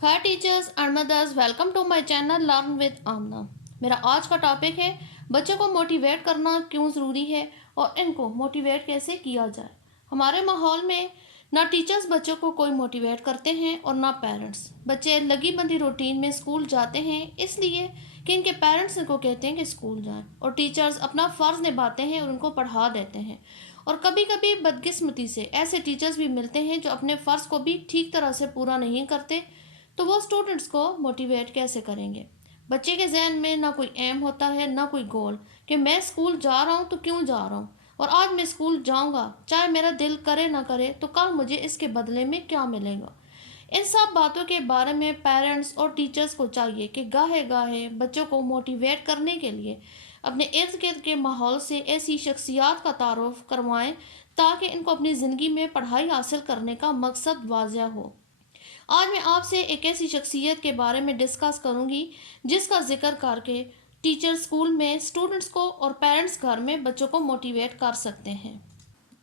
Hi teachers and mothers, welcome to my channel learn with Aamna. मेरा आज का topic है बच्चों को मोटिवेट करना क्यों ज़रूरी है और इनको मोटिवेट कैसे किया जाए। हमारे माहौल में ना टीचर्स बच्चों को कोई मोटिवेट करते हैं और ना पेरेंट्स। बच्चे लगी बंदी रूटीन में स्कूल जाते हैं इसलिए कि इनके पेरेंट्स इनको कहते हैं कि स्कूल जाएं, और टीचर्स अपना फ़र्ज़ निभाते हैं और उनको पढ़ा देते हैं। और कभी कभी बदकिस्मती से ऐसे टीचर्स भी मिलते हैं जो अपने फ़र्ज़ को भी ठीक तरह से पूरा नहीं करते, तो वो स्टूडेंट्स को मोटिवेट कैसे करेंगे। बच्चे के जहन में ना कोई एम होता है ना कोई गोल कि मैं स्कूल जा रहा हूँ तो क्यों जा रहा हूँ, और आज मैं स्कूल जाऊँगा चाहे मेरा दिल करे ना करे, तो कल मुझे इसके बदले में क्या मिलेगा। इन सब बातों के बारे में पेरेंट्स और टीचर्स को चाहिए कि गाहे गाहे बच्चों को मोटिवेट करने के लिए अपने इर्द गिर्द के माहौल से ऐसी शख्सियात का तारुफ करवाएं ताकि इनको अपनी ज़िंदगी में पढ़ाई हासिल करने का मकसद वाज़ेह हो। आज मैं आपसे एक ऐसी शख्सियत के बारे में डिस्कस करूंगी जिसका जिक्र करके टीचर स्कूल में स्टूडेंट्स को और पेरेंट्स घर में बच्चों को मोटिवेट कर सकते हैं।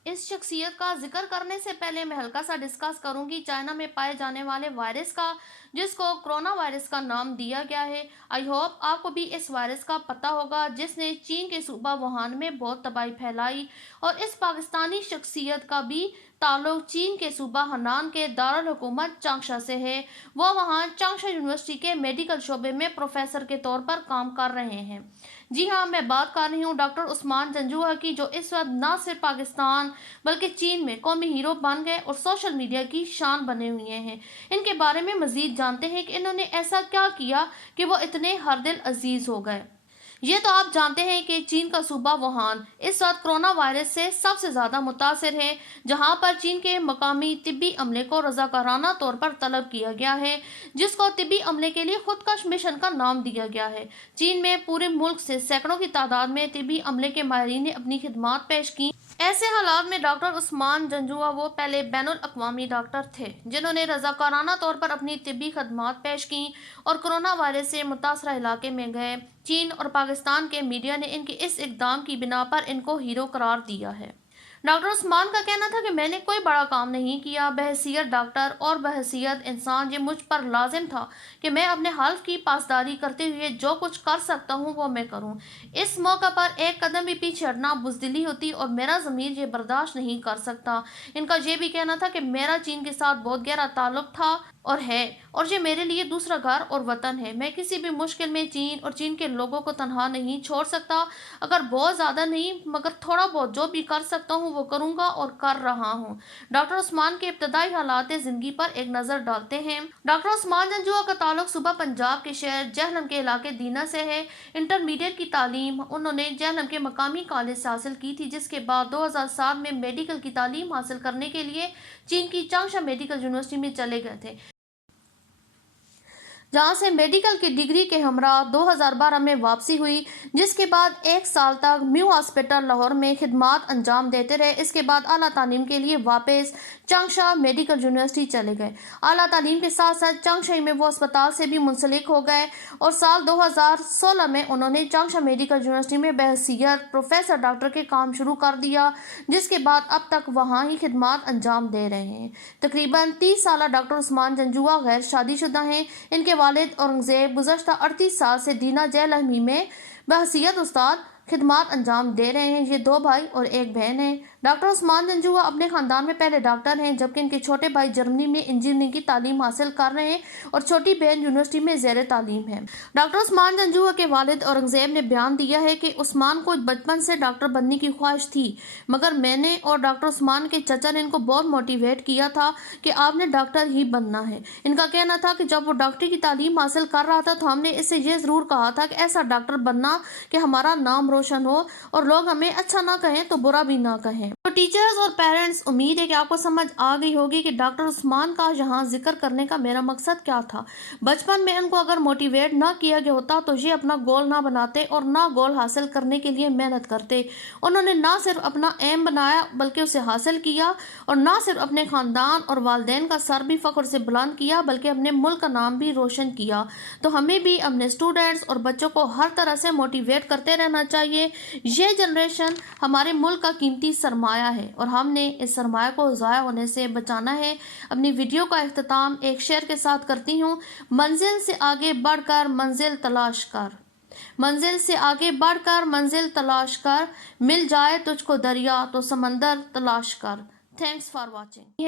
इस शख्सियत का जिक्र करने से पहले मैं हल्का सा डिस्कस करूंगी चाइना में पाए जाने वाले वायरस का, जिसको कोरोना वायरस का नाम दिया गया है। आई होप आपको भी इस वायरस का पता होगा जिसने चीन के सूबा वुहान में बहुत तबाही फैलाई, और इस पाकिस्तानी शख्सियत का भी ताल्लुक चीन के सूबा हनान के दारुल हुकूमत चांगशा से है। वो वहाँ चांगशा यूनिवर्सिटी के मेडिकल शोबे में प्रोफेसर के तौर पर काम कर रहे हैं। जी हाँ, मैं बात कर रही हूँ डॉक्टर उस्मान जंजुआ की, जो इस वक्त न सिर्फ पाकिस्तान बल्कि चीन में कौमी हीरो बन गए और सोशल मीडिया की शान बने हुए हैं। इनके बारे में मजीद जानते हैं कि इन्होंने ऐसा क्या किया कि वो इतने हर दिल अजीज हो गए। ये तो आप जानते हैं कि चीन का सूबा वुहान इस वक्त कोरोना वायरस से सबसे ज़्यादा मुतासिर है, जहां पर चीन के मकामी तिब्बी अमले को रज़ाकाराना तौर पर तलब किया गया है, जिसको तिब्बी अमले के लिए खुदकश मिशन का नाम दिया गया है। चीन में पूरे मुल्क से सैकड़ों की तादाद में तिब्बी अमले के माहिरीन ने अपनी खिदमात पेश की। ऐसे हालात में डॉक्टर उस्मान जंजुआ वो पहले बैनुल अक़वामी डॉक्टर थे जिन्होंने रज़ाकाराना तौर पर अपनी तिब्बी खदमात पेश की और कोरोना वायरस से मुतासरा इलाके में गए। चीन और पाकिस्तान के मीडिया ने इनके इस इक़दाम की बिना पर इनको हीरो करार दिया है। डॉक्टर उस्मान का कहना था कि मैंने कोई बड़ा काम नहीं किया, बहैसियत डॉक्टर और बहैसियत इंसान ये मुझ पर लाजिम था कि मैं अपने हल्फ की पासदारी करते हुए जो कुछ कर सकता हूँ वो मैं करूँ। इस मौका पर एक कदम भी पीछे हटना बुज़दिली होती और मेरा ज़मीर ये बर्दाश्त नहीं कर सकता। इनका ये भी कहना था कि मेरा चीन के साथ बहुत गहरा ताल्लुक था और है, और ये मेरे लिए दूसरा घर और वतन है। मैं किसी भी मुश्किल में चीन और चीन के लोगों को तनहा नहीं छोड़ सकता। अगर बहुत ज़्यादा नहीं मगर थोड़ा बहुत जो भी कर सकता हूँ वो करूँगा और कर रहा हूँ। डॉक्टर उस्मान के इब्तदाई हालात ज़िंदगी पर एक नज़र डालते हैं। डॉक्टर उस्मान जंजुआ का ताल्लुक सूबा पंजाब के शहर जहलम के इलाके दीना से है। इंटरमीडिएट की तालीम उन्होंने जहलम के मकामी कॉलेज से हासिल की थी, जिसके बाद 2007 में मेडिकल की तालीम हासिल करने के लिए चीन की चांगशा मेडिकल यूनिवर्सिटी में चले गए थे, जहां से मेडिकल की डिग्री के हमरा 2012 में वापसी हुई, जिसके बाद एक साल तक म्यू हॉस्पिटल लाहौर में खिदमात अंजाम देते रहे। इसके बाद आला तालीम के लिए वापस चांगशा मेडिकल यूनिवर्सिटी चले गए। आला तालीम के साथ साथ चांगशा में वो अस्पताल से भी मुंसलिक हो गए और साल 2016 में उन्होंने चांगशा मेडिकल यूनिवर्सिटी में बहैसियत प्रोफेसर डॉक्टर के काम शुरू कर दिया, जिसके बाद अब तक वहाँ ही खिदमात अंजाम दे रहे हैं। तकरीबन 30 साल डॉक्टर उस्मान जंजुआ गैर शादीशुदा हैं। इनके वालिद औरंगजेब गुज़श्ता 38 साल से दीना जहलमी में बहैसियत उस्ताद खिदमात अंजाम दे रहे हैं। ये 2 भाई और 1 बहन है। डॉक्टर उस्मान जंजुआ अपने ख़ानदान में पहले डॉक्टर हैं, जबकि इनके छोटे भाई जर्मनी में इंजीनियरिंग की तालीम हासिल कर रहे हैं और छोटी बहन यूनिवर्सिटी में ज़ेर तालीम है। डॉक्टर उस्मान जंजुआ के वालिद औरंगजेब ने बयान दिया है कि उस्मान को बचपन से डॉक्टर बनने की ख्वाहिश थी, मगर मैंने और डॉक्टर उस्मान के चचा ने इनको बहुत मोटिवेट किया था कि आपने डॉक्टर ही बनना है। इनका कहना था कि जब वो डॉक्टरी की तालीम हासिल कर रहा था तो हमने इससे ये ज़रूर कहा था कि ऐसा डॉक्टर बनना कि हमारा नाम रोशन हो और लोग हमें अच्छा ना कहें तो बुरा भी ना कहें। तो टीचर्स और पेरेंट्स, उम्मीद है कि आपको समझ आ गई होगी कि डॉक्टर उस्मान का यहाँ जिक्र करने का मेरा मकसद क्या था। बचपन में इनको अगर मोटिवेट ना किया गया होता तो ये अपना गोल ना बनाते और ना गोल हासिल करने के लिए मेहनत करते। उन्होंने ना सिर्फ अपना एम बनाया बल्कि उसे हासिल किया, और ना सिर्फ अपने ख़ानदान और वालदेन का सर भी फ़ख्र से बुलंद किया बल्कि अपने मुल्क का नाम भी रोशन किया। तो हमें भी अपने स्टूडेंट्स और बच्चों को हर तरह से मोटिवेट करते रहना चाहिए چاہیے. یہ جنریشن ہمارے ملک کا قیمتی سرمایہ ہے اور ہم نے اس سرمایہ کو ضائع ہونے سے بچانا ہے. اپنی ویڈیو کا اختتام ایک شعر کے ساتھ کرتی ہوں. منزل سے آگے بڑھ کر منزل تلاش کر. منزل سے آگے بڑھ کر منزل تلاش کر. مل جائے تجھ کو دریا تو سمندر تلاش کر. Thanks for watching.